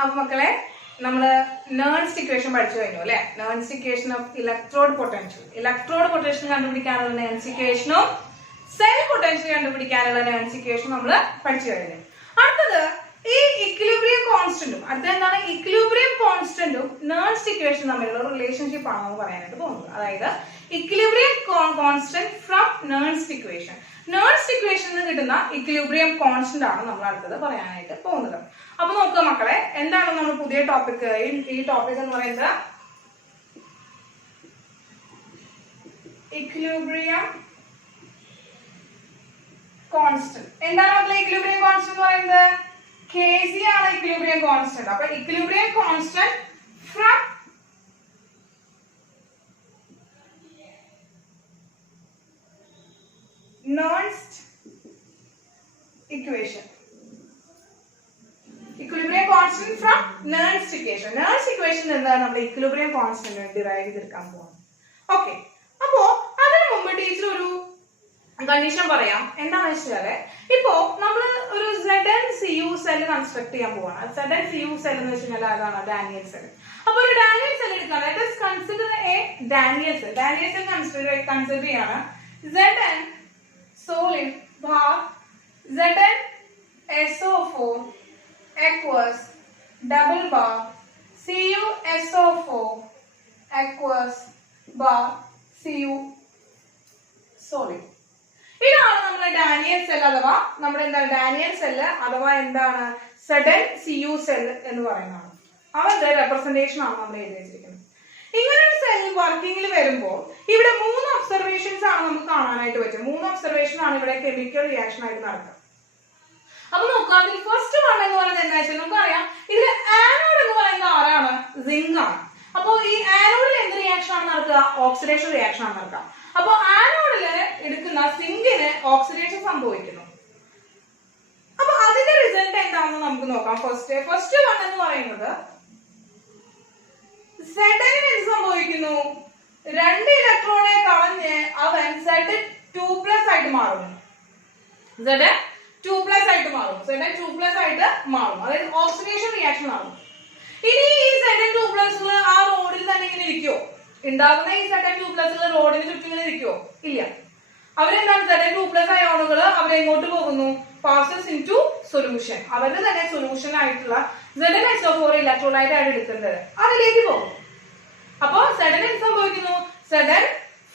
അപ്പൊ മക്കളെ നമ്മള് നേൺസ്റ്റ് ഇക്വേഷൻ പഠിച്ചു കഴിഞ്ഞു അല്ലെ. Nernst equation of electrode potential കണ്ടുപിടിക്കാനുള്ള നേൺസ്റ്റ് ഇക്വേഷനും സെൽ പൊട്ടൻഷ്യൽ കണ്ടുപിടിക്കാനുള്ള നേൺസ്റ്റ് ഇക്വേഷനും നമ്മൾ പഠിച്ചു കഴിഞ്ഞു. അടുത്തത് ഈ ഇക്വിലിബ്രിയം കോൺസ്റ്റന്റും എന്താണ് ഇക്വിലിബ്രിയം കോൺസ്റ്റന്റും നേൺസ്റ്റ് ഇക്വേഷൻ തമ്മിലുള്ള റിലേഷൻഷിപ്പ് ആണ് നമുക്ക് പറയാനായിട്ട് പോകുന്നത്. അതായത് equilibrium constant from Nernst equation നിന്ന് കിട്ടുന്ന ഇക്വിലിബ്രിയം കോൺസ്റ്റന്റ് ആണ് നമ്മൾ അടുത്തത് പറയാനായിട്ട് പോകുന്നത്. അപ്പൊ നോക്കുക മക്കളെ, എന്താണ് നമ്മൾ പുതിയ ടോപ്പിക്? ഈ ടോപ്പിക് എന്ന് പറയുന്നത് ഇക്വിലിബ്രിയം കോൺസ്റ്റന്റ്. എന്താണ് മക്കളെ ഇക്വിലിബ്രിയം കോൺസ്റ്റന്റ് എന്ന് പറയുന്നത്? Kc ആണ് ഇക്വിലിബ്രിയം കോൺസ്റ്റന്റ്. അപ്പൊ equilibrium constant from Nernst equation. Equilibrium constant from Nernst equation. Nernst equation എന്താണ് നമ്മൾ ഇക്വിലിബ്രിയം കോൺസ്റ്റന്റ് ഡിറൈവ് ചെയ്തെടുക്കാൻ പോകുന്നത്. ഓക്കെ, അപ്പോ അതിനു മുമ്പ് ടീച്ചർ ഒരു കണ്ടീഷൻ പറയാം. എന്താണെന്ന് വെച്ചാല് ഇപ്പോ നമ്മള് ഒരു ZnCu സെൽ കൺസ്ട്രക്ട് ചെയ്യാൻ പോവാണ്. ZnCu സെൽ എന്ന് വെച്ചാൽ അതാണ് ഡാനിയൽ സെൽ. അപ്പൊ ഒരു ഡാനിയൽ സെൽ എടുക്കാം. Let us consider a Daniel cell. Daniel cell consider ചെയ്യാണ് Zn solid bar ZnSO4 aqueous double bar CuSO4 aqueous bar Cu solid. ഇതാണ് നമ്മുടെ ഡാനിയൽ സെൽ അഥവാ നമ്മുടെ എന്താണ് ഡാനിയൽ സെല്ല് അഥവാ എന്താണ് ZnCu സെൽ എന്ന് പറയുന്നതാണ്. അവരുടെ റെപ്രസെന്റേഷൻ ആണ് നമ്മൾ എഴുതി വെച്ചിരിക്കുന്നത്. ഇങ്ങനെ ഒരു സെൽ വർക്കിംഗിൽ വരുമ്പോൾ ഇവിടെ 3 ഒബ്സർവേഷൻസ് ആണ് നമുക്ക് കാണാനായിട്ട് പറ്റും. 3 ഒബ്സർവേഷൻ ആണ് ഇവിടെ കെമിക്കൽ റിയാക്ഷൻ ആയിട്ട് നടക്കുക. അപ്പൊ നോക്കാം, അതിൽ ഫസ്റ്റ് വൺ എന്ന് പറയുന്നത് എന്താ വെച്ചാൽ നമുക്കറിയാം ഇതിൽ ആനോഡ് എന്ന് പറയുന്ന ആരാണ്? സിങ്ക് ആണ്. അപ്പൊ ഈ ആനോഡിൽ എന്ത് റിയാക്ഷൻ ആണ് നടക്കുക? ഓക്സിഡേഷൻ റിയാക്ഷൻ ആണ് നടക്കുക. അപ്പൊ ആനോഡില് എടുക്കുന്ന സിങ്കിന് ഓക്സിഡേഷൻ സംഭവിക്കുന്നു. അപ്പൊ അതിന്റെ റിസൾട്ട് എന്താണെന്ന് നമുക്ക് നോക്കാം. ഫസ്റ്റ് വൺ എന്ന് പറയുന്നത് Zn എന്ത് സംഭവിക്കുന്നു? 2 ഇലക്ട്രോണെ കളഞ്ഞ് അവൻ Zn2+ ആയിട്ട് മാറുന്നു. Zn2+ ആയിട്ട് മാറും. അതായത് ഓക്സിഡേഷൻ റിയാക്ഷൻ ആണ്. ഇനി ഈ Zn2+ ആ റോഡിൽ തന്നെ ഇങ്ങനെ ഇരിക്കുവോ? ഉണ്ടാകുന്ന ഈ Zn2+ റോഡിന് ചുറ്റും ഇങ്ങനെ ഇരിക്കുവോ? ഇല്ല. അവരെന്താണ് Zn2+ അയോണുകൾ അവരെങ്ങോട്ട് പോകുന്നു? Passes into solution. അവരുടെ തന്നെ സൊല്യൂഷൻ ആയിട്ടുള്ള ZnSO4 ഇലക്ട്രോലൈറ്റ് ആയിട്ട് എടുക്കുന്നത് അതിലേക്ക് പോകും. അപ്പോ Zn എന്ത് സംഭവിക്കുന്നു? Zn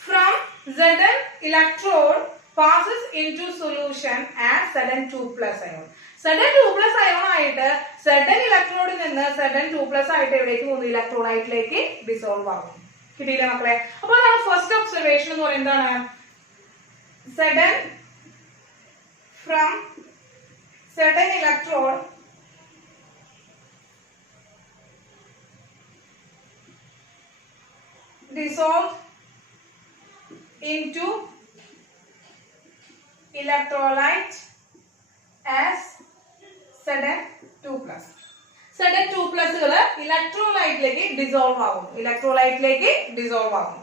from Zn electrode passes into solution as Zn2+ ion. Zn2+ ion ആയിട്ട് Zn ഇലക്ട്രോഡിൽ നിന്ന് Zn2+ ആയിട്ട് എവിടേക്ക് പോകുന്നു? ഇലക്ട്രോലൈറ്റിലേക്ക് ഡിസോൾവ് ആകും. കിട്ടിയില്ലേ മക്കളെ? അപ്പൊ നമ്മൾ ഫസ്റ്റ് ഒബ്സർവേഷൻ എന്ന് പറയുന്നത് എന്താണ്? Zn from Zn electrode dissolved into electrolyte as Zn2+. Zn2+കള് ഇലക്ട്രോലൈറ്റിലേക്ക് ഡിസോൾവ് ആകും.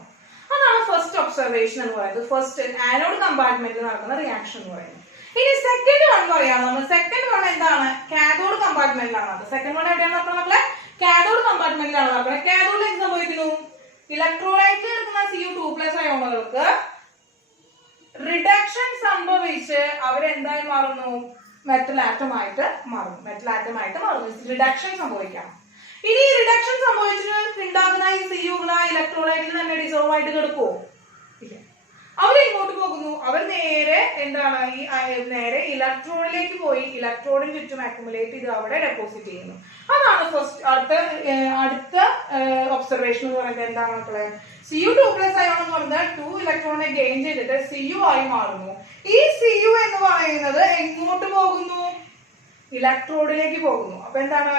അതാണ് ഫസ്റ്റ് ഒബ്സർവേഷൻ എന്ന് പറയുന്നത്. ഫസ്റ്റ് ആനോഡ് കമ്പാർട്ട്മെന്റിൽ നടക്കുന്ന റിയാക്ഷൻ എന്ന് പറയുന്നത്. ഇനി സെക്കൻഡ് വൺ പറയാം. നമ്മൾ സെക്കൻഡ് വൺ എന്താണ്? കാഥോഡ് കമ്പാർട്ട്മെന്റിലാണ് നടക്കുന്നത്. സെക്കൻഡ് വൺ എവിടെയാണ് നടക്കുന്നത് മക്കളെ? കാഥോഡ് കമ്പാർട്ട്മെന്റിലാണ് നടക്കുന്നത്. കാഥോഡിൽ എന്ത് സംഭവിക്കുന്നു? ഇലക്ട്രോലൈറ്റിൽ എടുക്കുന്ന Cu2+ അയോണുകൾക്ക് റിഡക്ഷൻ സംഭവിച്ച് അവരെന്തായി മാറുന്നു? മെറ്റൽ ആറ്റം ആയിട്ട് മാറുന്നു. റിഡക്ഷൻ സംഭവിക്കാം. ഇനി റിഡക്ഷൻ സംഭവിച്ചിട്ട് ഉണ്ടാകുന്ന ഈ Cuകൾ ആ ഇലക്ട്രോലൈറ്റിൽ തന്നെ ഡിസോൾവ് ആയിട്ട് കിടക്കുവോ? ഇല്ല. അവർ ഇങ്ങോട്ട് പോകുന്നു. അവർ നേരെ എന്താണ് നേരെ ഇലക്ട്രോഡിലേക്ക് പോയി ഇലക്ട്രോഡിന് ചുറ്റും അക്യുമുലേറ്റ് ചെയ്ത് അവിടെ ഡെപ്പോസിറ്റ് ചെയ്യുന്നു. അതാണ് ഫസ്റ്റ്. അടുത്ത ഒബ്സർവേഷൻ എന്ന് പറയുന്നത് എന്താണ് മക്കളെ? Cu2+ അയോൺ എന്ന് പറയുന്നത് 2 ഇലക്ട്രോണിനെ ഗെയിൻ ചെയ്തിട്ട് Cu ആയി മാറുന്നു. ഈ Cu എന്ന് പറയുന്നത് എങ്ങോട്ട് പോകുന്നു? ഇലക്ട്രോഡിലേക്ക് പോകുന്നു. അപ്പൊ എന്താണ്?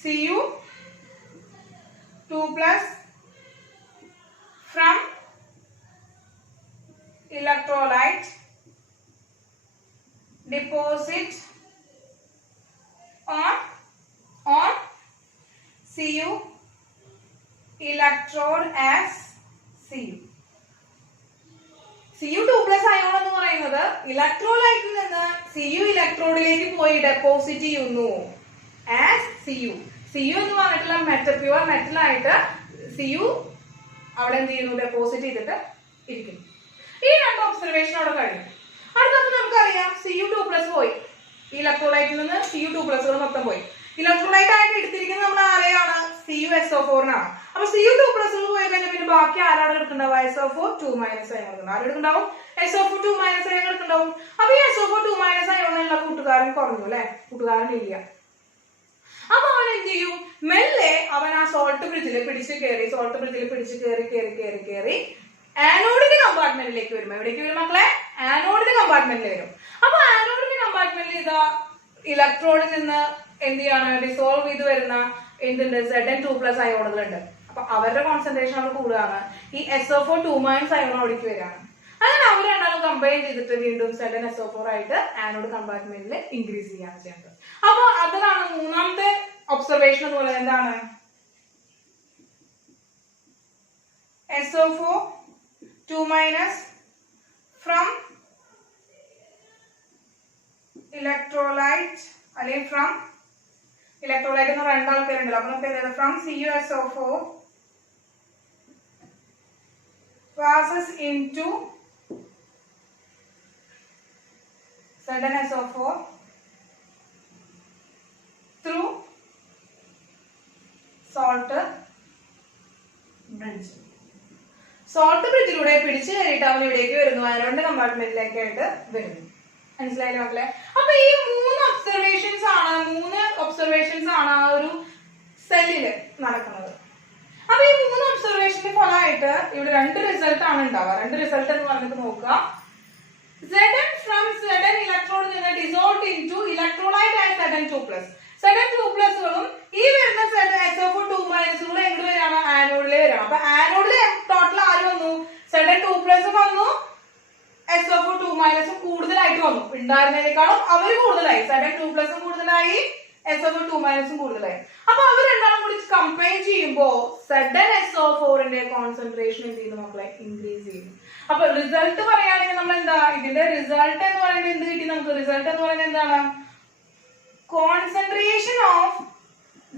Cu2+ from electrolyte deposit on Cu electrode as Cu. Cu2+ ion എന്ന് പറയുന്നത് ഇലക്ട്രോലൈറ്റിൽ നിന്ന് Cu ഇലക്ട്രോഡിലേക്ക് പോയി ഡെപ്പോസിറ്റ് ചെയ്യുന്നു as Cu. Cu എന്ന് പറഞ്ഞിട്ടുള്ള മെറ്റൽ, പ്യുവർ മെറ്റലായിട്ട് Cu അവിടെ എന്ത് ചെയ്യുന്നു, ഡെപ്പോസിറ്റ് ചെയ്തിട്ട് ഇരിക്കുന്നു. ഈ രണ്ട് ഒബ്സർവേഷൻ അവിടെ കഴിഞ്ഞു. അടുത്തപ്പോൾ നമുക്കറിയാം Cu2+ പോയി, ഈ ഇലക്ട്രോലൈറ്റിൽ നിന്ന് Cu2+ മൊത്തം പോയി. ഇലക്ട്രോലൈറ്റ് ആയിട്ട് എടുത്തിരിക്കുന്നത് നമ്മൾ ആരെയാണ്, CuSO4-നാണ്. അപ്പൊ Cu2+ പോയി കഴിഞ്ഞാൽ പിന്നെ ബാക്കി ആരാണ് എടുക്കുന്നുണ്ടാവുക, SO4 2- അയോൺ. ആരെടുക്കുന്നുണ്ടാവും, SO4 2- ion എടുക്കുന്നുണ്ടാവും. അപ്പൊ ഈ SO4 2- അയോണുള്ള കൂട്ടുകാരൻ കുറഞ്ഞു അല്ലെ, കൂട്ടുകാരൻ ഇല്ല. അപ്പൊ അവൻ എന്ത് ചെയ്യും, മെല്ലെ അവൻ ആ സോൾട്ട് ബ്രിഡ്ജിൽ പിടിച്ച് കയറി ആനോഡിന്റെ കമ്പാർട്ട്മെന്റിലേക്ക് വരും. എവിടേക്ക് വരും മക്കളെ, ആനോഡിന്റെ കമ്പാർട്ട്മെന്റിൽ വരും. അപ്പൊ ആനോഡിന്റെ കമ്പാർട്ട്മെന്റിൽ ഇതാ ഇലക്ട്രോണിൽ നിന്ന് എന്ത് ചെയ്യാണ്, ഡിസോൾവ് ചെയ്ത് വരുന്ന എന്തുണ്ട്, Zn2+ അയോണുകളുണ്ട്. അപ്പൊ അവരുടെ കോൺസെൻട്രേഷൻ അവിടെ കൂടുകയാണ്. ഈ SO4 2- അയോൺ അവിടേക്ക് വരികയാണ്. അങ്ങനെ അവർ രണ്ടാളും കമ്പൈൻ ചെയ്തിട്ട് വീണ്ടും Zn-SO4 ആയിട്ട് ആനോഡ് കമ്പാർട്ട്മെന്റിൽ ഇൻക്രീസ് ചെയ്യാണ് ചെയ്യുന്നത്. അപ്പൊ അതാണ് മൂന്നാമത്തെ ഒബ്സർവേഷൻ എന്ന് പറയുന്നത്. എന്താണ്, SO4 2- ഫ്രം ഇലക്ട്രോലൈറ്റ് അല്ലെങ്കിൽ ഫ്രം ഇലക്ട്രോലൈറ്റ് എന്ന് പറയുന്ന രണ്ടാൾക്കാരുണ്ടല്ലോ. അപ്പൊ നമുക്ക് from CuSO4 passes into Zn-SO4 through salt bridge. Salt ബ്രിഡ്ജിലൂടെ പിടിച്ചു കയറിയിട്ട് അവൻ ഇവിടേക്ക് വരുന്നു, ആനോഡിന്റെ കമ്പാർട്ട്മെന്റിലേക്കായിട്ട് വരുന്നു. മനസ്സിലായില്ലേ മക്കളെ? അപ്പൊ ഈ മൂന്ന് ഒബ്സർവേഷൻസ് ആണ് ആ ഒരു സെല്ലില് നടക്കുന്നത്. അപ്പൊ ഈ മൂന്ന് ഒബ്സർവേഷന്റെ ഫലമായിട്ട് ഇവിടെ രണ്ട് റിസൾട്ട് ആണ് ഉണ്ടാവുക. രണ്ട് റിസൾട്ട് എന്ന് പറഞ്ഞിട്ട് നോക്കുക. Zn from Zn ഇലക്ട്രോണിൽ നിന്ന് dissolve into electrolyte and Zn2+. Zn2+കളും ഈ വരുന്ന SO4 2- എങ്ങോട്ട് വരികയാണ്, ആനോഡിലെ വരികയാണ്. അപ്പൊ ആനോഡില് ടോട്ടൽ ആര് വന്നു, Zn2+ വന്നു, SO4 2- കൂടുതലായിട്ട് വന്നു. ഉണ്ടായിരുന്നതിനേക്കാളും അവര് കൂടുതലായി, Zn2+ കൂടുതലായി, SO4 2- കൂടുതലായി. അപ്പൊ അവർ രണ്ടാളും കൂടി കമ്പൈൻ ചെയ്യുമ്പോ Zn-SO4ന്റെ കോൺസെൻട്രേഷൻ എന്ത് ചെയ്യുന്നു മക്കളെ, ഇൻക്രീസ് ചെയ്യുന്നു. അപ്പൊ റിസൾട്ട് പറയുകയാണെങ്കിൽ നമ്മൾ എന്താ, ഇതിന്റെ റിസൾട്ട് എന്ന് പറയുന്നത് എന്ത് കിട്ടി നമുക്ക്, റിസൾട്ട് എന്ന് പറയുന്നത് എന്താണ്, കോൺസെൻട്രേഷൻ ഓഫ്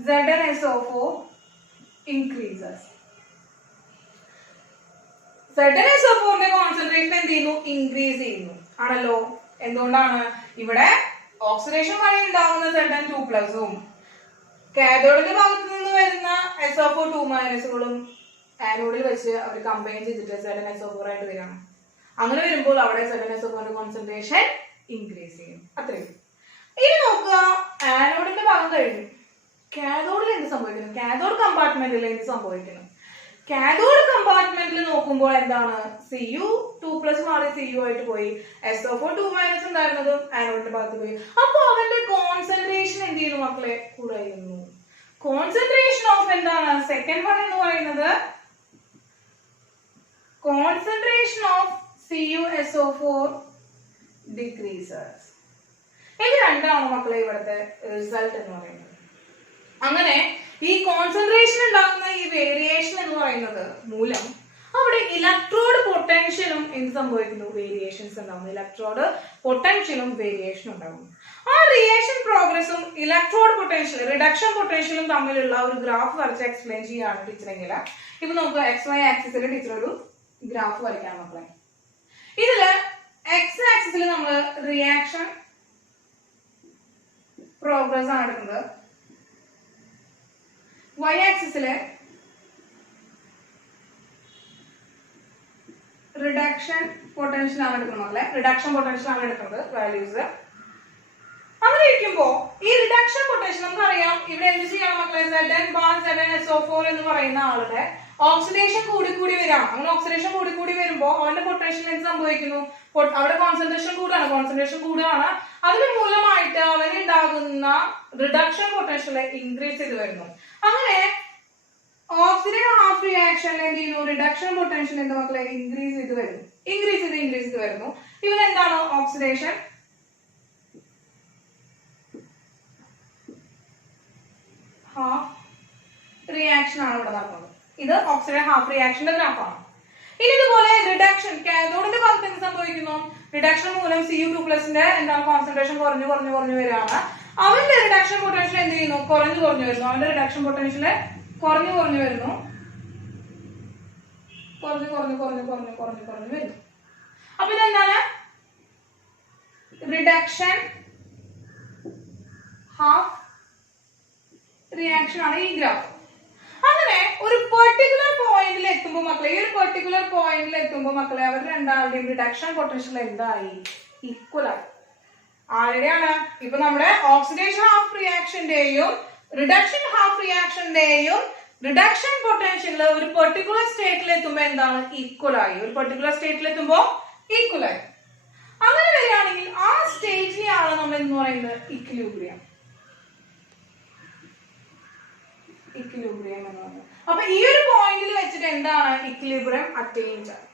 Zn-SO4 increases. Zn-SO4ന്റെ കോൺസെൻട്രേഷൻ എന്ത് ചെയ്യുന്നു, ഇൻക്രീസ് ചെയ്യുന്നു ആണല്ലോ. എന്തുകൊണ്ടാണ്, ഇവിടെ ഓക്സിഡേഷൻ വഴി ഉണ്ടാകുന്ന Zn2+ഉം കാഥോഡിന്റെ ഭാഗത്ത് നിന്ന് വരുന്ന SO4 2- ആനോഡിൽ വെച്ച് അവർ കമ്പൈൻ ചെയ്തിട്ട് Zn-SO4 ആയിട്ട് വരികയാണ്. അങ്ങനെ വരുമ്പോൾ അവിടെ Zn-SO4ന്റെ കോൺസെൻട്രേഷൻ ഇൻക്രീസ് ചെയ്യും. അത്രയും. ഇനി നോക്കുക, ആനോഡിന്റെ ഭാഗം കഴിഞ്ഞു. കാഥോഡിൽ എന്ത് സംഭവിക്കുന്നു, കാഥോഡ് കമ്പാർട്ട്മെന്റിൽ എന്ത് സംഭവിക്കുന്നു. കാഥോഡ് കമ്പാർട്ട്മെന്റിൽ നോക്കുമ്പോൾ എന്താണ്, Cu2+ മാറി Cu ആയിട്ട് പോയി, SO4 2- ഉണ്ടായിരുന്നതും ആനോഡിന്റെ ഭാഗത്ത് പോയി. അപ്പൊ അവന്റെ കോൺസെൻട്രേഷൻ എന്ത് ചെയ്യുന്നു മക്കളെ, കുറയുന്നു. കോൺസെൻട്രേഷൻ ഓഫ് എന്താണ്, സെക്കൻഡ് വൺ എന്ന് പറയുന്നത് കോൺസെൻട്രേഷൻ ഓഫ് CuSO4 decreases. ഇത് രണ്ടാണ് മക്കളെ ഇവിടുത്തെ റിസൾട്ട് എന്ന് പറയുന്നത്. അങ്ങനെ ഈ കോൺസെൻട്രേഷൻ ഉണ്ടാകുന്ന ഈ വേരിയേഷൻ എന്ന് പറയുന്നത് മൂലം അവിടെ ഇലക്ട്രോഡ് പൊട്ടൻഷ്യലും എന്ത് സംഭവിക്കുന്നു, വേരിയേഷൻസ് ഉണ്ടാകുന്നു. ഇലക്ട്രോഡ് പൊട്ടൻഷ്യലും വേരിയേഷനും ഉണ്ടാകുന്നു. ആ റിയേഷൻ പ്രോഗ്രസും ഇലക്ട്രോഡ് പൊട്ടൻഷ്യൽ റിഡക്ഷൻ പൊട്ടൻഷ്യലും തമ്മിലുള്ള ഒരു ഗ്രാഫ് വരച്ച് എക്സ്പ്ലെയിൻ ചെയ്യാണ് ടീച്ചറെങ്കിൽ, ഇപ്പൊ നമുക്ക് XY ആക്സിസിൽ ടീച്ചർ ഒരു ഗ്രാഫ് വരയ്ക്കാം മക്കളെ. ഇതില് X ആക്സിസിൽ നമ്മൾ റിയാക്ഷൻ പ്രോഗ്രസ് ആണ് എടുക്കുന്നത്, Y ആക്സിസില് റിഡക്ഷൻ പൊട്ടൻഷ്യൽ ആണ് എടുക്കുന്നത് വാല്യൂസ്. അങ്ങനെ ഇരിക്കുമ്പോ ഈ റിഡക്ഷൻ പൊട്ടൻഷ്യൽ നമുക്കറിയാം, ഇവിടെ എന്ത് ചെയ്യണം മക്കളെ, Zn-SO4 എന്ന് പറയുന്ന ആളുടെ ഓക്സിഡേഷൻ കൂടി വരാം. അങ്ങനെ ഓക്സിഡേഷൻ കൂടി വരുമ്പോ അവന്റെ പൊട്ടൻഷ്യൽ എന്ത് സംഭവിക്കുന്നു, അവിടെ കോൺസെൻട്രേഷൻ കൂടുകയാണ്. അതിന് മൂലമായിട്ട് അവന് ഉണ്ടാകുന്ന റിഡക്ഷൻ പൊട്ടൻഷ്യൽ ഇൻക്രീസ് ചെയ്ത് വരുന്നു. അങ്ങനെ ഓക്സിഡേഷൻ ഹാഫ് റിയാക്ഷനിൽ എന്ത് ചെയ്യുന്നു, റിഡക്ഷൻ പൊട്ടൻഷ്യൽ എന്താ മക്കളെ, ഇൻക്രീസ് ചെയ്ത് വരുന്നു. ഇവനെന്താണ്, ഓക്സിഡേഷൻ ഹാഫ് റിയാക്ഷൻ ആണ് ഇവിടെ നടക്കുന്നത്. ഇത് ഓക്സിഡേഷൻ ഹാഫ് റിയാക്ഷന്റെ ഗ്രാഫാണ്. ഇനി ഇതുപോലെ റിഡക്ഷൻ കാഥോഡിന്റെ ഭാഗത്ത് എന്ത് സംഭവിക്കുന്നു, റിഡക്ഷൻ മൂലം Cu2+ന്റെ എന്താണ് കോൺസെൻട്രേഷൻ കുറഞ്ഞു വരികയാണ്. അവന്റെ റിഡക്ഷൻ പൊട്ടൻഷ്യൽ എന്ത് ചെയ്യുന്നു? കുറഞ്ഞു വരുന്നു. അവന്റെ റിഡക്ഷൻ പൊട്ടൻഷ്യൽ കുറഞ്ഞു വരുന്നു. വരുന്നു. അപ്പൊ ഇതെന്താണ്? റിഡക്ഷൻ ഹാഫ് റിയാക്ഷൻ ആണ് ഈ ഗ്രാഫ്. അങ്ങനെ ഒരു പെർട്ടിക്കുലർ പോയിന്റിൽ എത്തുമ്പോൾ മക്കളെ, അവർ രണ്ടാളുടെയും റിഡക്ഷൻ പൊട്ടൻഷ്യൽ എന്തായി? ഈക്വൽ ആയി. ആരുടെയാണ്? ഇപ്പൊ നമ്മുടെ ഓക്സിഡേഷൻ ഹാഫ് റിയാക്ഷന്റെയും റിഡക്ഷൻ ഹാഫ് റിയാക്ഷന്റെയും റിഡക്ഷൻ പൊട്ടൻഷ്യൽ ഒരു പെർട്ടിക്കുലർ സ്റ്റേറ്റിൽ എത്തുമ്പോൾ എന്താണ്? ഈക്വൽ ആയി. അങ്ങനെ വരികയാണെങ്കിൽ ആ സ്റ്റേറ്റിനെയാണ് നമ്മൾ എന്ന് പറയുന്നത് ഇക്വിലിബ്രിയം എന്ന് പറയുന്നത്. അപ്പൊ ഈ ഒരു പോയിന്റിൽ വെച്ചിട്ട് എന്താണ്? ഇക്വിലിബ്രിയം അറ്റൈൻ ആയി.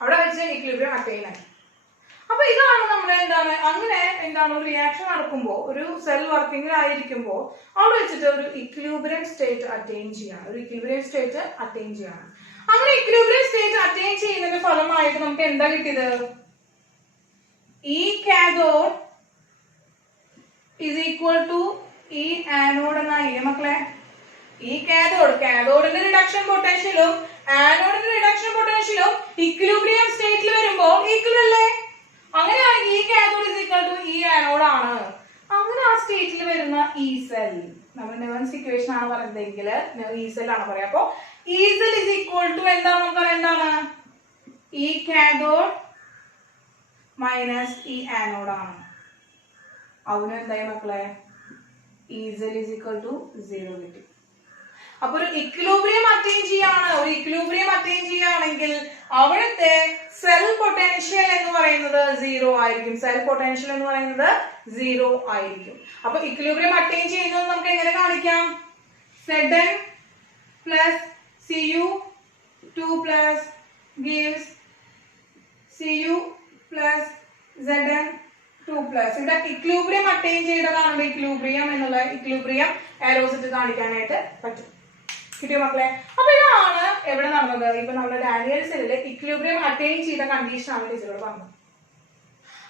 അവിടെ വെച്ച് ഇക്വിലിബ്രിയം അറ്റൈൻ ആയി. അപ്പൊ ഇതാണ് നമ്മുടെ എന്താണ് ഒരു റിയാക്ഷൻ നടക്കുമ്പോൾ, ഒരു സെൽ വർക്കിംഗിലായിരിക്കുമ്പോൾ അവിടെ വെച്ചിട്ട് ഒരു ഇക്വിലിബ്രിയം സ്റ്റേറ്റ് അറ്റൈൻ ചെയ്യാണ്. അങ്ങനെ ഇക്വിലിബ്രിയം സ്റ്റേറ്റ് അറ്റൈൻ ചെയ്യുന്നതിന്റെ ഫലമായിട്ട് നമുക്ക് എന്താ കിട്ടിയത്? ഈ കാഥോഡ് ഈസ് ഈക്വൽ ടു ഈ ആനോഡ് എന്നായില്ലേ മക്കളെ? ഈ കാഥോഡിന്റെ റിഡക്ഷൻ പൊട്ടൻഷ്യലും ആനോഡിന്റെ റിഡക്ഷൻ പൊട്ടൻഷ്യലും ഇക്വിലിബ്രിയം സ്റ്റേറ്റിൽ വരുമ്പോൾ ഈക്വൽ അല്ലേ? അങ്ങനെയാണെങ്കിൽ ഈ കാഥോഡ് ഈസ് ഈക്വൽ ടു ഈ ആനോഡ് ആണ്. അങ്ങനെ ആ സ്റ്റേറ്റിൽ വരുന്ന ഈ സെൽ നമ്മൾ നെവൻസ് ഇക്വേഷൻ ആണ് പറയുന്നതെങ്കിൽ ഈ സെൽ ആണ് പറയാം. അപ്പൊ ഈ സെൽ ഈസ് ഈക്വൽ ടു എന്താണ് നമുക്ക് എന്താണ്? ഈ കാഥോഡ് മൈനസ് ഈ ആനോഡ് ആണ്. അവന് എന്തായി മക്കളെ? ഈ സെൽ ഈസ് ഈക്വൽ ടു 0 കിട്ടി. അപ്പൊ ഒരു ഇക്വിലിബ്രിയം അറ്റൈൻ ചെയ്യുകയാണെങ്കിൽ അവിടുത്തെ സെൽ പൊട്ടൻഷ്യൽ എന്ന് പറയുന്നത് 0 ആയിരിക്കും. അപ്പൊ ഇക്വിലിബ്രിയം അറ്റൈൻ ചെയ്യുന്നത് നമുക്ക് എങ്ങനെ കാണിക്കാം? Zn plus Cu2 plus gives Cu plus Zn2 plus. ഇവിടെ ഇക്വിലിബ്രിയം അറ്റൈൻ ചെയ്തതാണ് ഇക്വിലിബ്രിയം ആരോസ് ഇട്ട് കാണിക്കാനായിട്ട് പറ്റും. കിട്ടിയോ മക്കളെ? അപ്പൊ ഇതാണ് എവിടെ നടന്നത്? ഇപ്പൊ നമ്മുടെ ഡാനിയൽ സെല്ലില് ഇക്വിലിബ്രിയം അറ്റൈൻ ചെയ്ത കണ്ടീഷൻ ആണ് ടീച്ചറോട് പറഞ്ഞത്.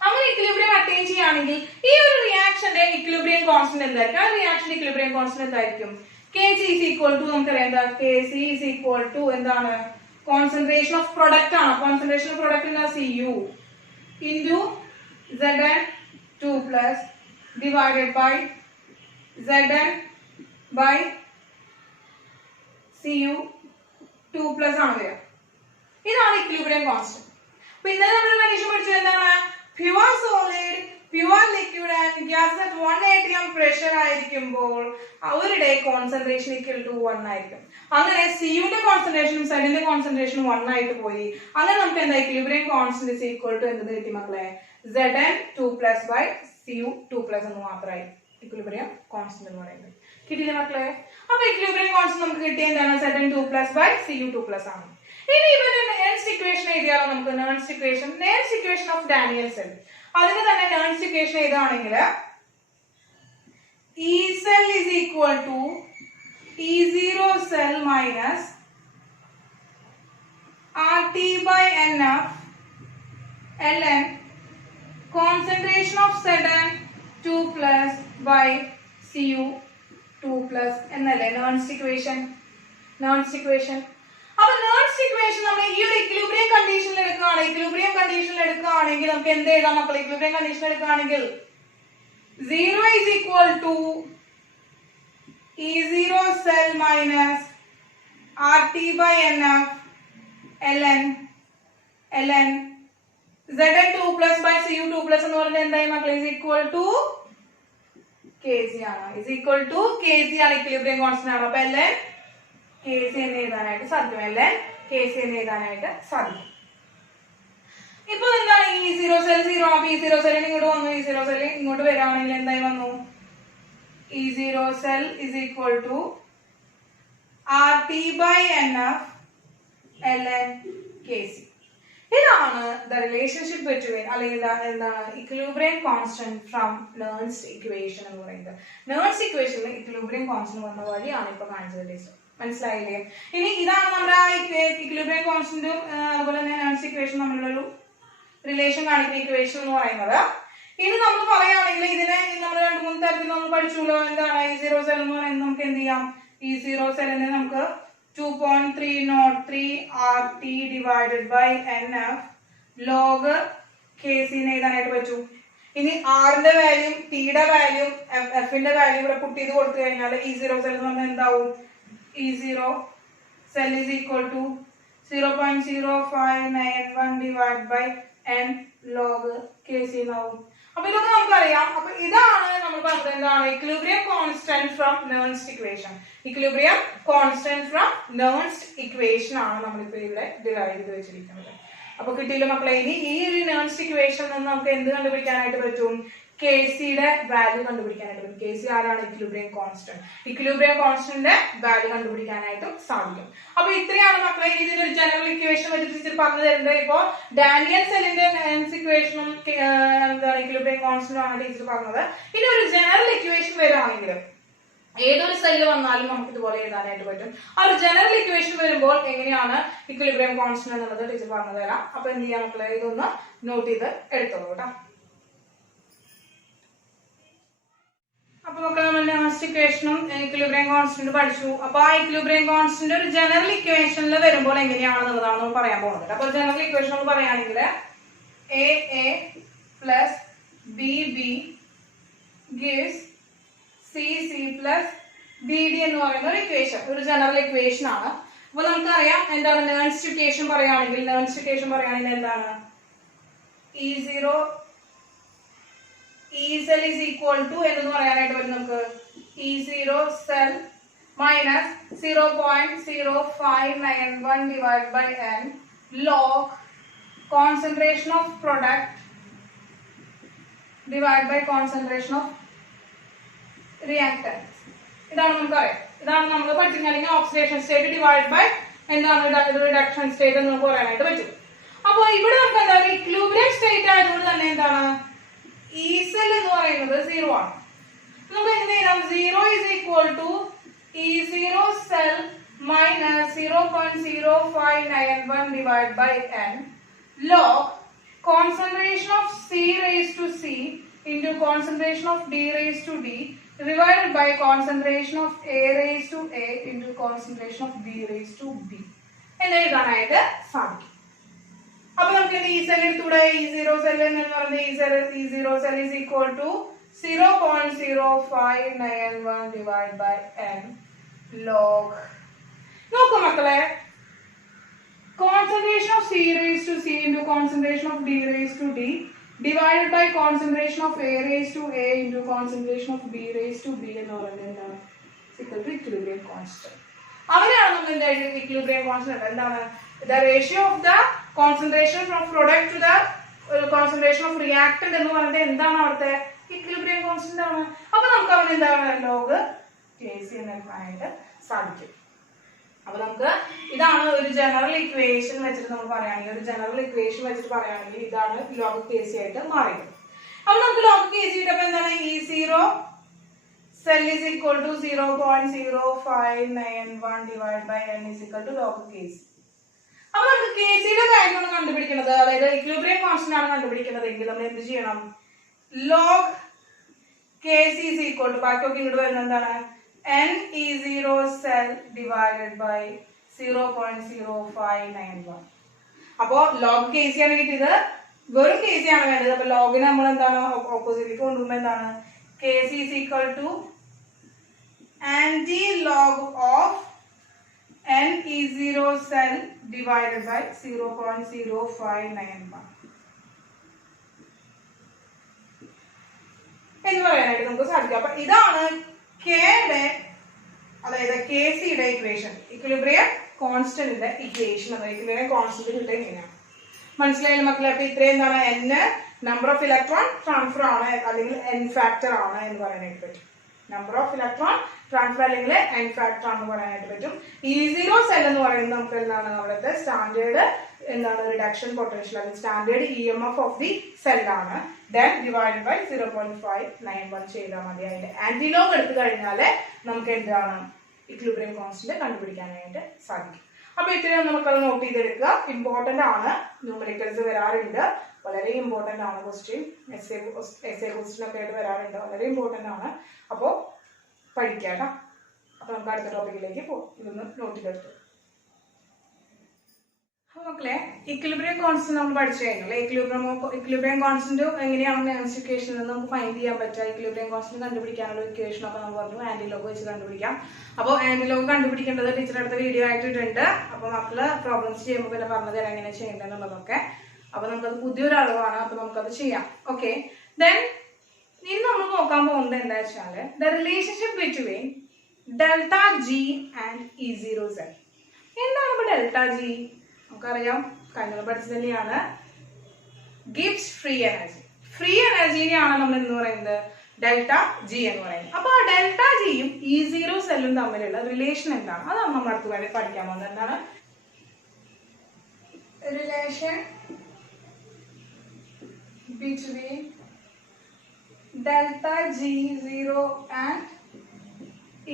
അങ്ങനെ ഇക്വിലിബ്രിയം അറ്റൈൻ ചെയ്യുകയാണെങ്കിൽ ഈ ഒരു റിയാക്ഷന്റെ ഇക്വിലിബ്രിയം കോൺസ്റ്റന്റ് എന്തായിരിക്കും? ആ റിയാക്ഷന്റെ ഇക്വിലിബ്രിയം കോൺസ്റ്റന്റ് എന്തായിരിക്കും? Kc is equal to നമുക്കറിയാം എന്താ? Kc is equal to എന്താണ്? കോൺസെൻട്രേഷൻ ഓഫ് പ്രൊഡക്റ്റ് ആണ്. കോൺസെൻട്രേഷൻ ഓഫ് പ്രൊഡക്റ്റ് എന്താ? Cu into Zn2 plus divided by Zn by Cu2 plus ആണ് വരിക. ഇതാണ് ഇക്വിലിബ്രിയം കോൺസ്റ്റന്റ്. അപ്പൊ ഇന്നലെ നമ്മൾ കണ്ടീഷൻ പഠിച്ചത് എന്താണ്? Pure solid, pure liquid and gas at 1 atm pressure ആയിരിക്കുമ്പോൾ അവരുടെ കോൺസെൻട്രേഷൻ ഈക്വൽ ടു 1 ആയിരിക്കും. അങ്ങനെ സിയുടെ കോൺസെൻട്രേഷനും സെഡിന്റെ കോൺസെൻട്രേഷനും 1 ആയിട്ട് പോയി. അങ്ങനെ നമുക്ക് എന്താ? Equilibrium constant is equal to എന്ത് കിട്ടി മക്കളെ? Zn2 plus by Cu2 plus എന്ന് മാത്രമായി ഇക്വിലിബ്രിയം കോൺസ്റ്റന്റ് എന്ന് പറയുന്നത്. കിട്ടിയില്ലേ മക്കളെ? അപ്പൊ ഇക്വിലിബ്രിയം കോൺസ്റ്റന്റ് നമുക്ക് കിട്ടിയ എന്താണ്? Zn2 plus by Cu2 plus ആണ്. ഇനി ഇവരുടെ നേഴ്സ് ഇക്വേഷൻ എഴുതിയാലോ നമുക്ക്? Nurse equation of Daniel cell. അതിന് തന്നെ നേഴ്സ് ഇക്വേഷൻ എഴുതുകയാണെങ്കിൽ E cell is equal to E0 cell minus RT by NF ln concentration of Zn2 plus by Cu2 plus എന്നല്ലേ nurse equation. അപ്പൊ nurse equation നമ്മൾ ഈ ഒരു equilibrium കണ്ടീഷനിൽ എടുക്കുകയാണെങ്കിൽ നമുക്ക് എന്ത് എഴുതാം മക്കളെ? ഇക്വിലിബ്രിയം കണ്ടീഷൻ എടുക്കുകയാണെങ്കിൽ 0 is equal to E0 cell minus RT by NF ln Zn2 plus by Cu2 plus എന്ന് പറഞ്ഞാൽ എന്തായി മക്കളെ? is equal to Kc ആണ്. ഇക്വിലിബ്രിയം കോൺസ്റ്റന്റ് ആണ്. അപ്പൊ ln Kc എന്ന് എഴുതാനായിട്ട് സാധിക്കും. ഇപ്പൊ എന്താണ്? E0 സെൽ 0 ആണ്. E0 സെല്ലിന് ഇങ്ങോട്ട് വന്നു. E0 സെല്ല് ഇങ്ങോട്ട് വരാണെങ്കിൽ എന്തായി വന്നു? E0 cell is equal to RT by NF ln Kc. ഇതാണ് the relationship between അല്ലെങ്കിൽ എന്താണ് equilibrium constant from nurse equation എന്ന് പറയുന്നത്. നേഴ്സ് ഇക്വേഷനിൽ ഇക്വിലിബ്രിയം കോൺസ്റ്റന്റ് വന്ന വഴിയാണ് ഇപ്പൊ കാണിച്ചത്. മനസ്സിലായില്ലേ? ഇനി ഇതാണ് നമ്മുടെ ഇക്വിലിബ്രിയം കോൺസ്റ്റന്റും അതുപോലെ തന്നെ നേഴ്സ് ഇക്വേഷൻ തമ്മിലുള്ള ഒരു റിലേഷൻ കാണിക്കുന്ന ഇക്വേഷൻ എന്ന് പറയുന്നത്. ഇനി നമ്മൾ പറയുകയാണെങ്കിൽ ഇതിനെ നമ്മൾ 2-3 തരത്തിൽ നമ്മൾ പഠിച്ചുല്ലോ. എന്താണ് E0 സെൽ എന്ന് പറയുന്നത്? നമുക്ക് എന്ത് ചെയ്യാം, E0 സെല്ലിനെ നമുക്ക് 2.303 RT divided by NF log KC എഴുതാനായിട്ട് പറ്റും. ഇനി ആറിന്റെ വാല്യൂ, ടിയുടെ വാല്യൂ, എഫിന്റെ വാല്യൂ ഇവിടെ പുട്ട് ചെയ്ത് കൊടുത്തു കഴിഞ്ഞാൽ E0 സെൽ എന്ന് പറഞ്ഞാൽ എന്താവും? E0 cell is equal to 0.0591 divided by n log KC എന്നാവും. അപ്പൊ ഇതൊക്കെ നമുക്കറിയാം. അപ്പൊ ഇതാണ് നമ്മൾ പറഞ്ഞത് എന്താണ് equilibrium constant from Nernst equation. Equilibrium constant from Nernst equation ആണ് നമ്മളിപ്പോ ഇവിടെ ഡിറൈവ് ചെയ്ത് വെച്ചിരിക്കുന്നത്. അപ്പൊ കിട്ടിയില്ല മക്കളെ? ഇനി ഈ ഒരു നേൺസ്റ്റ് ഇക്വേഷൻ നിന്ന് നമുക്ക് എന്ത് കണ്ടുപിടിക്കാനായിട്ട് പറ്റും? KCയുടെ വാല്യൂ കണ്ടുപിടിക്കാനായിട്ട് പറ്റും. KC ആരാണ്? Equilibrium constant. ഇക്വിലിബ്രിയം കോൺസ്റ്റന്റിന്റെ വാല്യൂ കണ്ടുപിടിക്കാനായിട്ടും സാധിക്കും. അപ്പൊ ഇത്രയാണ് മക്കളെ ഇതിനൊരു ജനറൽ ഇക്വേഷൻ വെച്ചിട്ട് ടീച്ചർ പറഞ്ഞു തരുന്നത്. ഇപ്പോ ഡാനിയൽ സെല്ലിന്റെ ഇക്വേഷനും എന്താണ് ഇക്വിലിബ്രിയം കോൺസ്റ്റന്റ് ആണ് ടീച്ചർ പറഞ്ഞത്. ഇനി ഒരു ജനറൽ ഇക്വേഷൻ വരികയാണെങ്കിൽ ഏതൊരു സെല്ല് വന്നാലും നമുക്ക് ഇതുപോലെ എഴുതാനായിട്ട് പറ്റും. ആ ഒരു ജനറൽ ഇക്വേഷൻ വരുമ്പോൾ എങ്ങനെയാണ് ഇക്വിലിബ്രിയം കോൺസ്റ്റന്റ് എന്നുള്ളത് ടീച്ചർ പറഞ്ഞു തരാം. അപ്പൊ എന്ത് ചെയ്യാം മക്കളെ? ഇതൊന്ന് നോട്ട് ചെയ്ത് എടുത്തോളൂ കേട്ടോ. അപ്പൊ നമുക്ക് നമ്മൾ ലാസ്റ്റ് ഇക്വേഷനും ഇക്വിലിബ്രിയം കോൺസ്റ്റന്റ് പഠിച്ചു. അപ്പൊ ആ ഇക്വിലിബ്രിയം കോൺസ്റ്റന്റ് ഒരു ജനറൽ ഇക്വേഷനിൽ വരുമ്പോൾ എങ്ങനെയാണെന്നുള്ളതാണ് നമ്മൾ പറയാൻ പോകുന്നത്. അപ്പൊ ജനറൽ ഇക്വേഷൻ നമ്മൾ പറയുകയാണെങ്കിൽ AA plus BB gives CC plus BD എന്ന് പറയുന്ന ഒരു ഇക്വേഷൻ, ഒരു ജനറൽ ഇക്വേഷൻ ആണ്. അപ്പൊ നമുക്കറിയാം എന്താണ് നേൺസ്റ്റ് ഇക്വേഷൻ പറയുകയാണെങ്കിൽ എന്താണ് E0 E cell is equal to എന്ന് പറയാനായിട്ട് പറ്റും നമുക്ക് E0 cell minus 0.0591 divided by n log concentration of product divided by concentration of reactant. ഇതാണ് നമുക്കറിയാം. ഇതാണ് നമ്മൾ പഠിക്കുന്നത്. അല്ലെങ്കിൽ ഓക്സിഡേഷൻ സ്റ്റേറ്റ് ഡിവൈഡ് ബൈ എന്താണ് റിഡക്ഷൻ സ്റ്റേറ്റ് എന്ന് നമുക്ക് പറയാനായിട്ട് പറ്റും. അപ്പൊ ഇവിടെ നമുക്ക് എന്താ ഇക്വിലിബ്രിയം സ്റ്റേറ്റ് ആയതുകൊണ്ട് തന്നെ എന്താണ് E cell എന്ന് പറയുന്നത് 0 ആണ്. നമുക്ക് എങ്ങനെ എഴുതാം? 0 is equal to E0 cell minus 0.0591 divided by n log concentration of C raised to C into concentration of D raised to D divided by concentration of A raised to A into concentration of B raised to B എന്ന് എഴുതാനായിട്ട് സാധിക്കും. അപ്പൊ നമുക്ക് ഈ cell എടുത്തൂടെ? E0 cell എന്ന് പറയുന്നത് E0 cell is equal to 0.0591 divided by n log. നോക്കൂ മക്കളെ, concentration of C raised to C into concentration of D raised to D divided by concentration of A raised to A into concentration of B raised to B എന്ന് പറയുന്നത് എന്താണ്? Equilibrium constant. അങ്ങനെയാണ് നമ്മൾ എന്തായിട്ട് equilibrium constant എന്താണ്? The ratio of the concentration from product to the concentration of reactant എന്ന് പറയുന്നത് എന്താണ്? അവിടുത്തെ ഇക്വിലിബ്രിയം കോൺസ്റ്റന്റ് ആണ്. അപ്പൊ നമുക്ക് അവൻ എന്താണ് log KC എന്ന് എഴുതാനായിട്ട് സാധിക്കും. അപ്പൊ നമുക്ക് ഇതാണ് ഒരു ജനറൽ ഇക്വേഷൻ വെച്ചിട്ട് നമ്മൾ പറയുകയാണെങ്കിൽ ഇതാണ് log KC ആയിട്ട് മാറിയത്. അപ്പൊ നമുക്ക് log KC ഇട്ടപ്പോ എന്താണ്? E0 cell is equal to 0.0591 divided by n is equal to log KC. അപ്പൊ നമുക്ക് KCയുടെ കാര്യമാണ് കണ്ടുപിടിക്കുന്നത്, അതായത് ഇക്വിലിബ്രിയം കോൺസ്റ്റന്റ് ആണ് കണ്ടുപിടിക്കുന്നതെങ്കിൽ നമ്മൾ എന്ത് ചെയ്യണം? log KC is equal to ബാക്കിയൊക്കെ ഇങ്ങോട്ട് വരുന്നത് എന്താണ്? n E0 cell divided by 0.0591. അപ്പോ log KC ആണ് കിട്ടിയത്. വെറും KC ആണ് വേണ്ടത്. അപ്പൊ ലോഗിനെ നമ്മൾ എന്താണ് ഓപ്പോസിറ്റിലേക്ക് കൊണ്ടുപോകുമ്പോൾ എന്താണ്? KC is equal to anti-log of n E0 cell divided by 0.0591 എന്ന് പറയാനായിട്ട് നമുക്ക് സാധിക്കും. അപ്പൊ ഇതാണ് കെയുടെ, അതായത് KCയുടെ ഇക്വേഷൻ, ഇക്വിലിബ്രിയം കോൺസ്റ്റന്റിന്റെ ഇക്വേഷൻ. അതായത് ഇക്വിലിബ്രിയം കോൺസ്റ്റന്റ് കിട്ടുക എങ്ങനെയാണ് മനസ്സിലായാലും മക്കളെ? അപ്പൊ ഇത്രയും എന്താണ്? n number of electron transfer ആണ്, അല്ലെങ്കിൽ n ഫാക്ടർ ആണ് എന്ന് പറയാനായിട്ട് പറ്റും. നമ്പർ ഓഫ് ഇലക്ട്രോൺ ട്രാൻസ്ഫർ അല്ലെങ്കിൽ n ഫാക്ടർ ആണെന്ന് പറയാനായിട്ട് പറ്റും. E0 സെൽ എന്ന് പറയുന്നത് നമുക്ക് എന്താണ്? നമ്മുടെ സ്റ്റാൻഡേർഡ് എന്താണ്? റിഡക്ഷൻ പൊട്ടൻഷ്യൽ, അല്ലെങ്കിൽ standard EMF of the cell ആണ്. then divided by 0.591 ചെയ്താൽ മതി. അതിന്റെ ആന്റിലോഗ് എടുത്തു കഴിഞ്ഞാൽ നമുക്ക് എന്താണ് ഇക്വിലിബ്രിയം കോൺസ്റ്റന്റ് കണ്ടുപിടിക്കാനായിട്ട് സാധിക്കും. അപ്പൊ ഇത്രയും നമുക്കത് നോട്ട് ചെയ്തെടുക്കുക. ഇമ്പോർട്ടന്റ് ആണ്, ന്യൂമറിക്കൽസ് വരാറുണ്ട്, വളരെ ഇമ്പോർട്ടന്റ് ആണ് ക്വസ്റ്റ്യൻ, എസ്എ ക്വസ്റ്റ്യൻ ഒക്കെ ആയിട്ട് വരാറുണ്ട്, വളരെ ഇമ്പോർട്ടന്റ് ആണ്. അപ്പോൾ പഠിക്കാം. അപ്പൊ നമുക്ക് അടുത്ത ടോപ്പിക്കിലേക്ക് പോകും. ഇതൊന്ന് നോട്ട് ചെയ്തെടുത്തു. മക്കളെ, ഇക്വിലിബ്രിയം കോൺസ്റ്റന്റ് നമ്മൾ പഠിച്ചു കഴിഞ്ഞാൽ ഇക്വിലിബ്രിയം കോൺസ്റ്റന്റ് എങ്ങനെയാണ് ഇക്വേഷനിൽ നിന്ന് നമുക്ക് ഫൈൻഡ് ചെയ്യാൻ പറ്റുക, ഇക്വിലിബ്രിയം കോൺസ്റ്റന്റ് കണ്ടുപിടിക്കാനുള്ള ഇക്വേഷൻ ഒക്കെ നമ്മൾ പറഞ്ഞു ആന്റിലോഗ് വെച്ച് കണ്ടുപിടിക്കാം. അപ്പോൾ ആന്റിലോഗ് കണ്ടുപിടിക്കേണ്ടത് ടീച്ചർ അടുത്ത വീഡിയോ ആയിട്ടിട്ടുണ്ട്. അപ്പൊ മക്കള് പ്രോബ്ലംസ് ചെയ്യുമ്പോൾ പിന്നെ പറഞ്ഞു തരാം എങ്ങനെ ചെയ്യേണ്ടതെന്നുള്ളതൊക്കെ. അപ്പൊ നമുക്കത് പുതിയൊരു അറിവാണ്, അപ്പൊ നമുക്കത് ചെയ്യാം. ഓക്കെ, ദെൻ ഇനി നമ്മൾ നോക്കാൻ പോകുന്നത് എന്താ വെച്ചാല് the relationship between delta G and E0Z. എന്താണ് ഇപ്പൊ ഡെൽറ്റ ജി? നമുക്കറിയാം, കഴിഞ്ഞ പഠിച്ചത് തന്നെയാണ്. Gibbs free energy. ഫ്രീ എനർജിനെയാണ് നമ്മൾ എന്ന് പറയുന്നത് ഡെൽറ്റ ജി എന്ന് പറയുന്നത്. അപ്പൊ ആ ഡെൽറ്റ ജിയും E0 സെല്ലും തമ്മിലുള്ള റിലേഷൻ എന്താണ്? അതാണ് നമ്മൾ അടുത്ത് വേണ്ടി പഠിക്കാൻ പോകുന്നത്. എന്താണ് relation between delta G0 and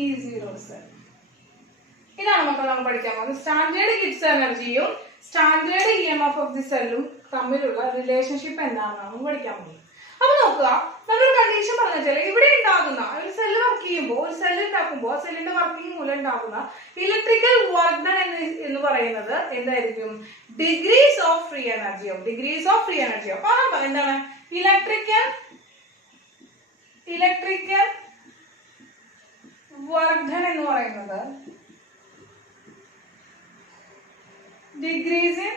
E0 cell. ഇതാണ് മക്കൾ നമ്മൾ പഠിക്കാൻ പോകുന്നത്. സ്റ്റാൻഡേർഡ് ഗിബ്സ് എനർജിയും സ്റ്റാൻഡേർഡ് EMF ഓഫ് ദി സെല്ലും തമ്മിലുള്ള റിലേഷൻഷിപ്പ് എന്താണെന്നാണ് നമ്മൾ പഠിക്കാൻ പോകുന്നത്. അപ്പൊ നോക്കുക, നമ്മളൊരു കണ്ടീഷൻ പറഞ്ഞാൽ ഇവിടെ ഉണ്ടാകുന്ന ഒരു സെല്ല് വർക്ക് ചെയ്യുമ്പോൾ, ഒരു സെല്ല് ഉണ്ടാക്കുമ്പോൾ സെല്ലിന്റെ വർക്കിംഗ് മൂലം ഉണ്ടാകുന്ന ഇലക്ട്രിക്കൽ വർക്ക് ഡൺ എന്ന് പറയുന്നത് എന്തായിരിക്കും? Decrease of free energy of എന്താണ്? ഇലക്ട്രിക്കൽ വർക്ക് ഡൺ എന്ന് പറയുന്നത് ഡിഗ്രീസ് ഇൻ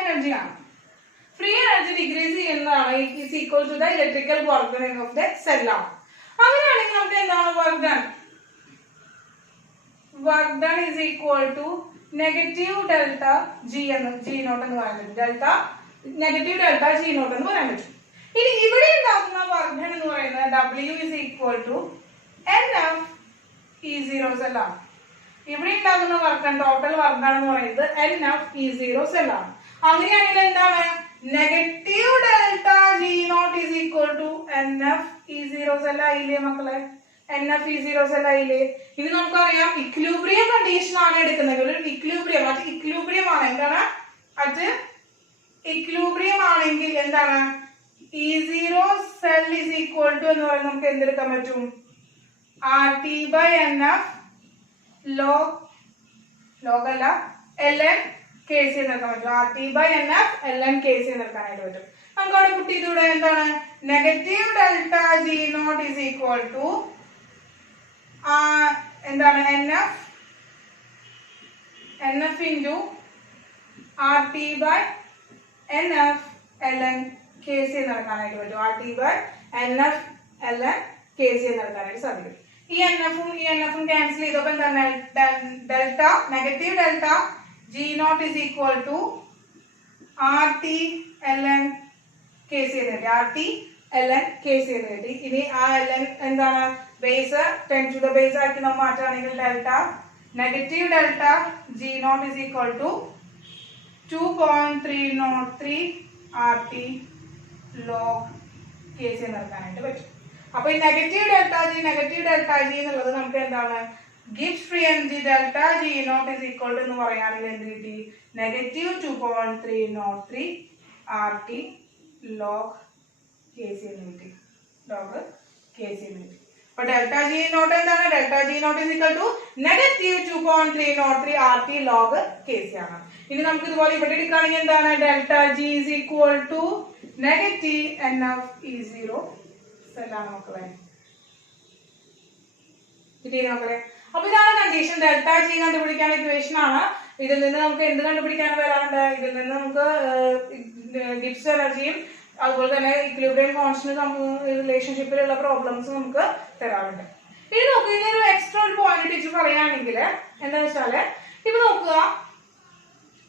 എനർജി ആണ്. ഫ്രീ എനർജി ഡിഗ്രീസ് ചെയ്യുന്നതാണ് is equal to the electrical work done of the cell ആണ്. അങ്ങനെയാണെങ്കിൽ നമുക്ക് എന്താണ് work done is equal to negative delta G0 എന്ന് പറയാൻ പറ്റും. നെഗറ്റീവ് ഡെൽറ്റ G0 എന്ന് പറയാൻ പറ്റും. ഇനി ഇവിടെ ഉണ്ടാകുന്ന വർക്ക് ഡൺ എന്ന് പറയുന്നത് W is equal to NF E0 cell ആണ്. ഇവിടെ ഉണ്ടാകുന്ന വർക്ക് ടോട്ടൽ വർക്ക് ഡൺ എന്ന് പറയുന്നത് NF E0 സെൽ ആണ്. അങ്ങനെയാണെങ്കിൽ എന്താണ്? Negative delta G0 is equal to NF E0 cell ആയില്ലേ മക്കളെ? NF E0 സെൽ ആയില്ലേ? ഇത് നമുക്കറിയാം, ഇക്വിലിബ്രിയം കണ്ടീഷൻ ആണ് എടുക്കുന്നത്. ഒരു ഇക്വിലിബ്രിയം ആണ്. എന്താണ്? ഇക്വിലിബ്രിയം ആണെങ്കിൽ എന്താണ്? E0 cell is equal to എന്ന് പറയുന്നത് നമുക്ക് എന്തെടുക്കാൻ പറ്റും? RT by NF log അല്ല ln kc എന്നെടുക്കാൻ പറ്റും. RT by NF ln kc എന്നെടുക്കാനായിട്ട് പറ്റും. നമുക്ക് അവിടെ കുട്ടി ഇതിലൂടെ എന്താണ്? Negative delta G0 is equal to എന്താണ്? NF into RT by NF ln kc എന്നെടുക്കാനായിട്ട് പറ്റും. RT by NF ln kc എന്നെടുക്കാനായിട്ട് സാധിക്കും. ഈ NFും ക്യാൻസൽ ചെയ്തപ്പോൾ എന്താണ്? Negative delta G0 is equal to RT ln kc എന്ന് കിട്ടി. ഇനി ആ ln എന്താണ്? ബേസ് 10 to the base ആക്കി നമ്മൾ മാറ്റുകയാണെങ്കിൽ negative delta G0 is equal to 2.303 RT log kc എന്നെടുക്കാനായിട്ട് പറ്റും. അപ്പൊ ഈ നെഗറ്റീവ് ഡെൽറ്റ ജി എന്നുള്ളത് നമുക്ക് എന്താണ്? Gibbs free energy delta G0 is equal to എന്ന് പറയുകയാണെങ്കിൽ എന്ത് കിട്ടി? നെഗറ്റീവ് 2.303 RT log kc എന്ന് കിട്ടി. അപ്പൊ ഡെൽറ്റ G0 എന്താണ്? Delta G0 is equal to negative 2.303 RT log kc ആണ്. ഇനി നമുക്ക് ഇതുപോലെ ഇവിടെ എടുക്കുകയാണെങ്കിൽ എന്താണ്? Delta G is equal to negative NF E0 സെല്ലാണ് മക്കളെ. മക്കളെ, അപ്പൊ ഇതാണ് കണ്ടീഷൻ. ഡെൽറ്റ ജി കണ്ടുപിടിക്കാൻ ഇക്വേഷൻ ആണ്. ഇതിൽ നിന്ന് നമുക്ക് എന്ത് കണ്ടുപിടിക്കാൻ വരാറുണ്ട്? ഇതിൽ നിന്ന് നമുക്ക് ഗിബ്സ് എനർജിയും അതുപോലെ തന്നെ ഇക്വിലിബ്രിയം കോൺസ്റ്റന്റ് റിലേഷൻഷിപ്പിലുള്ള പ്രോബ്ലംസ് നമുക്ക് തരാറുണ്ട്. ഇനി നോക്കുക, ഇതൊരു എക്സ്ട്രാ ഒരു പോയിന്റ് ടീച്ചർ പറയുകയാണെങ്കിൽ എന്താ വെച്ചാല്, ഇപ്പൊ നോക്കുക,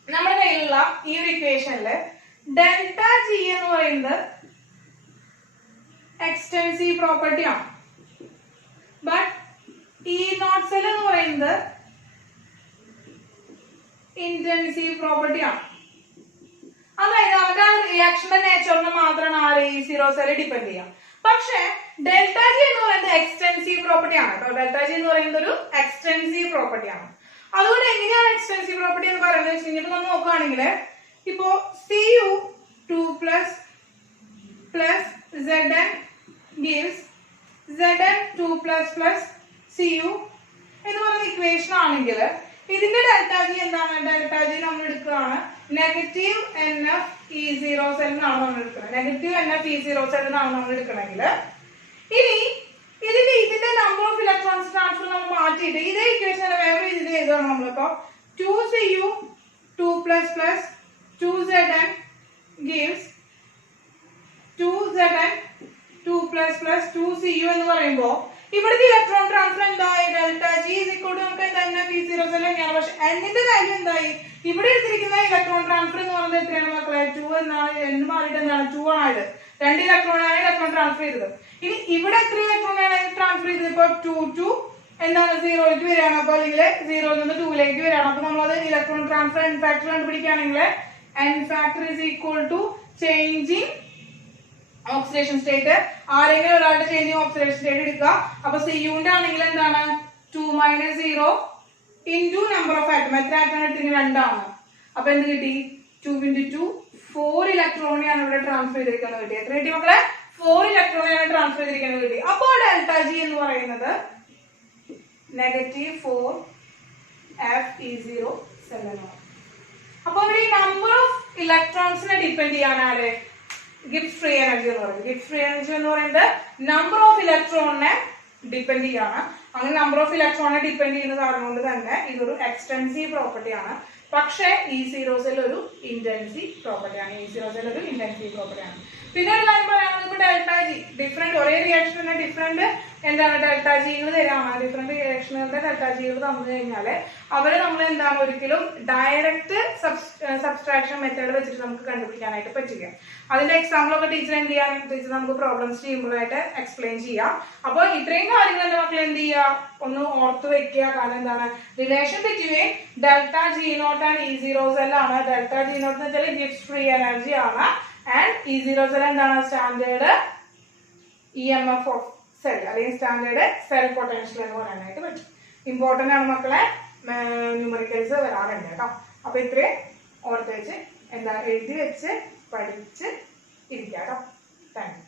നമ്മുടെ കയ്യിലുള്ള ഈ ഒരു ഇക്വേഷനില് ഡെൽറ്റ ജി എന്ന് പറയുന്നത് എക്സ്റ്റെൻസീവ് പ്രോപ്പർട്ടി ആണ്. ബട്ട് E0 സെൽ എന്ന് പറയുന്നത് ഇന്റൻസീവ് പ്രോപ്പർട്ടി ആണ്. അതായത് അവരുടെ റിയാക്ഷന്റെ നേച്ചറിന് മാത്രമാണ് E0 സെൽ ഡിപ്പെൻഡ് ചെയ്യാം. പക്ഷെ ഡെൽറ്റ ജി എന്ന് പറയുന്നത് എക്സ്റ്റെൻസീവ് പ്രോപ്പർട്ടി ആണ് കേട്ടോ. ഡെൽറ്റ ജി എന്ന് പറയുന്നത് ഒരു എക്സ്റ്റെൻസീവ് പ്രോപ്പർട്ടി ആണ്. അതുകൊണ്ട് എങ്ങനെയാണ് എക്സ്റ്റെൻസീവ് പ്രോപ്പർട്ടി എന്ന് പറയുന്നത് വെച്ച് കഴിഞ്ഞാൽ നമ്മൾ നോക്കുകയാണെങ്കിൽ ഇപ്പോ CU 2 plus Zn gives Zn 2 plus CU എന്ന് പറയുന്ന ഇക്വേഷൻ ആണെങ്കിൽ ഇതിന്റെ ഡെൽറ്റ ജി എന്താണ്? ഡെൽറ്റ ജി നമ്മൾ എടുക്കുകയാണ് നെഗറ്റീവ് NF(E0 സെൽ എന്നാണ് നമ്മൾ എടുക്കുന്നത്. നെഗറ്റീവ് NF(E0 സെൽ എന്നാണ് നമ്മൾ എടുക്കണമെങ്കിൽ ഇനി ഇതിന്റെ നമ്പർ ഓഫ് ഇലക്ട്രോൺസ് ട്രാൻസ്ഫർ നമ്മൾ മാറ്റിയിട്ട് ഇതേ ഇക്വേഷൻ വേറെ രീതിയിൽ എഴുതുകയാണ് നമ്മളിപ്പോ 2CU 2 plus 2Zn gives 2Zn 2 plus 2CU എന്ന് പറയുമ്പോൾ ഇവിടുത്തെ ഇലക്ട്രോൺ ട്രാൻസ്ഫർ എന്തായി? Delta G is equal to നമുക്ക് എന്താ NF(E0 സെൽ തന്നെയാണ്. പക്ഷെ എന്നിന്റെ വാല്യൂ എന്തായി? ഇവിടെ എടുത്തിരിക്കുന്ന ഇലക്ട്രോൺ ട്രാൻസ്ഫർ എന്ന് പറയുന്നത് എത്രയാണ് മക്കളെ? 2 എന്നാണ്. എന്ന് മാറിയിട്ട് എന്താണ്? 2 ആണ്. 2 ഇലക്ട്രോണാണ് ഇലക്ട്രോൺ ട്രാൻസ്ഫർ ചെയ്തത്. ഇനി ഇവിടെ എത്ര ഇലക്ട്രോണാണ് ട്രാൻസ്ഫർ ചെയ്തത്? ഇപ്പൊ 2 എന്താണ് 0ലേക്ക് വരികയാണ്. അപ്പൊ അല്ലെങ്കിൽ 0ൽ നിന്ന് 2ലേക്ക് വരികയാണ്. അപ്പൊ നമ്മളത് ഇലക്ട്രോൺ ട്രാൻസ്ഫർ n ഫാക്ടർ കണ്ടുപിടിക്കുകയാണെങ്കിൽ n factor is equal to changing oxidation state. ആരെങ്കിലും ഒരാളുടെ ചേഞ്ചിങ് ഓക്സിഡേഷൻ സ്റ്റേറ്റ് എടുക്കുക. അപ്പൊ CUന്റെ ആണെങ്കിൽ എന്താണ്? 2 - 0 ഇൻറ്റു നമ്പർ ഓഫ് ആറ്റം. എത്ര ആറ്റം എടുത്തിരിക്കുന്നത്? 2 ആണ്. അപ്പൊ എന്ത് കിട്ടി? 2 × 2 4 ഇലക്ട്രോണിയാണ് ഇവിടെ ട്രാൻസ്ഫർ ചെയ്തിരിക്കുന്നത് കിട്ടി. എത്ര കിട്ടി മക്കളെ? 4 ഇലക്ട്രോണിയാണ് ട്രാൻസ്ഫർ ചെയ്തിരിക്കുന്നത് കിട്ടി. അപ്പോൾ ഡെൽറ്റ ജി എന്ന് പറയുന്നത് -4 Fe0 സെൽ എന്നാണ്. അപ്പൊ ഇവിടെ ഈ നമ്പർ ഓഫ് ഇലക്ട്രോൺസിനെ ഡിപ്പെൻഡ് ചെയ്യാനാണ് ഗിബ്സ് ഫ്രീ എനർജി എന്ന് പറയുന്നത്. ഗിബ്സ് ഫ്രീ എനർജി എന്ന് പറയുന്നത് നമ്പർ ഓഫ് ഇലക്ട്രോണിനെ ഡിപ്പെൻഡ് ചെയ്യാണ്. അങ്ങനെ നമ്പർ ഓഫ് ഇലക്ട്രോണിനെ ഡിപ്പെൻഡ് ചെയ്യുന്ന കാരണം കൊണ്ട് തന്നെ ഇതൊരു എക്സ്റ്റെൻസീവ് പ്രോപ്പർട്ടി ആണ്. പക്ഷേ E0 സെൽ ഒരു ഇന്റൻസീവ് പ്രോപ്പർട്ടി ആണ്. E0 സെൽ ഒരു ഇന്റൻസീവ് പ്രോപ്പർട്ടി ആണ്. പിന്നെ ഒരു കാര്യം പറയാനുള്ളത് ഡെൽറ്റ ജി ഡിഫറെന്റ് ഒരേ റിയാക്ഷന് ഡിഫറെന്റ് എന്താണ് ഡെൽറ്റ ജികൾ തരാണ്. ഡിഫറെന്റ് റിയാക്ഷനുകളുടെ ഡെൽറ്റ ജികൾ തന്നു കഴിഞ്ഞാൽ അവരെ നമ്മൾ എന്താണ് ഒരിക്കലും ഡയറക്റ്റ് സബ്സ്ട്രാക്ഷൻ മെത്തേഡ് വെച്ചിട്ട് നമുക്ക് കണ്ടുപിടിക്കാനായിട്ട് പറ്റില്ല. അതിന്റെ എക്സാമ്പിൾ ഒക്കെ ടീച്ചർ എന്ത് ചെയ്യാൻ ടീച്ചർ നമുക്ക് പ്രോബ്ലംസ് ചെയ്യുമ്പോഴായിട്ട് എക്സ്പ്ലെയിൻ ചെയ്യാം. അപ്പോൾ ഇത്രയും കാര്യങ്ങൾ എന്റെ മക്കൾ എന്ത് ചെയ്യുക? ഒന്ന് ഓർത്ത് വെക്കുക. കാരണം എന്താണ് relation between delta G0 and E0 cell ആണ്. ഡെൽറ്റ G0 എന്ന് വെച്ചാൽ ഗിബ്സ് ഫ്രീ എനർജി ആണ്. ആൻഡ് E0 സെൽ എന്താണ്? സ്റ്റാൻഡേർഡ് EMF ഓഫ് സെൽ അല്ലെങ്കിൽ സ്റ്റാൻഡേർഡ് സെൽ പൊട്ടൻഷ്യൽ എന്ന് പറയാനായിട്ട് പറ്റും. ഇമ്പോർട്ടന്റ് ആണ് മക്കളെ, ന്യൂമറിക്കൽസ് വരാറുണ്ട് കേട്ടോ. അപ്പൊ ഇത്രയും ഓർത്ത് വെച്ച് എന്താ എഴുതി വെച്ച് പഠിച്ച് ഇരിക്കാം കേട്ടോ. Thank you.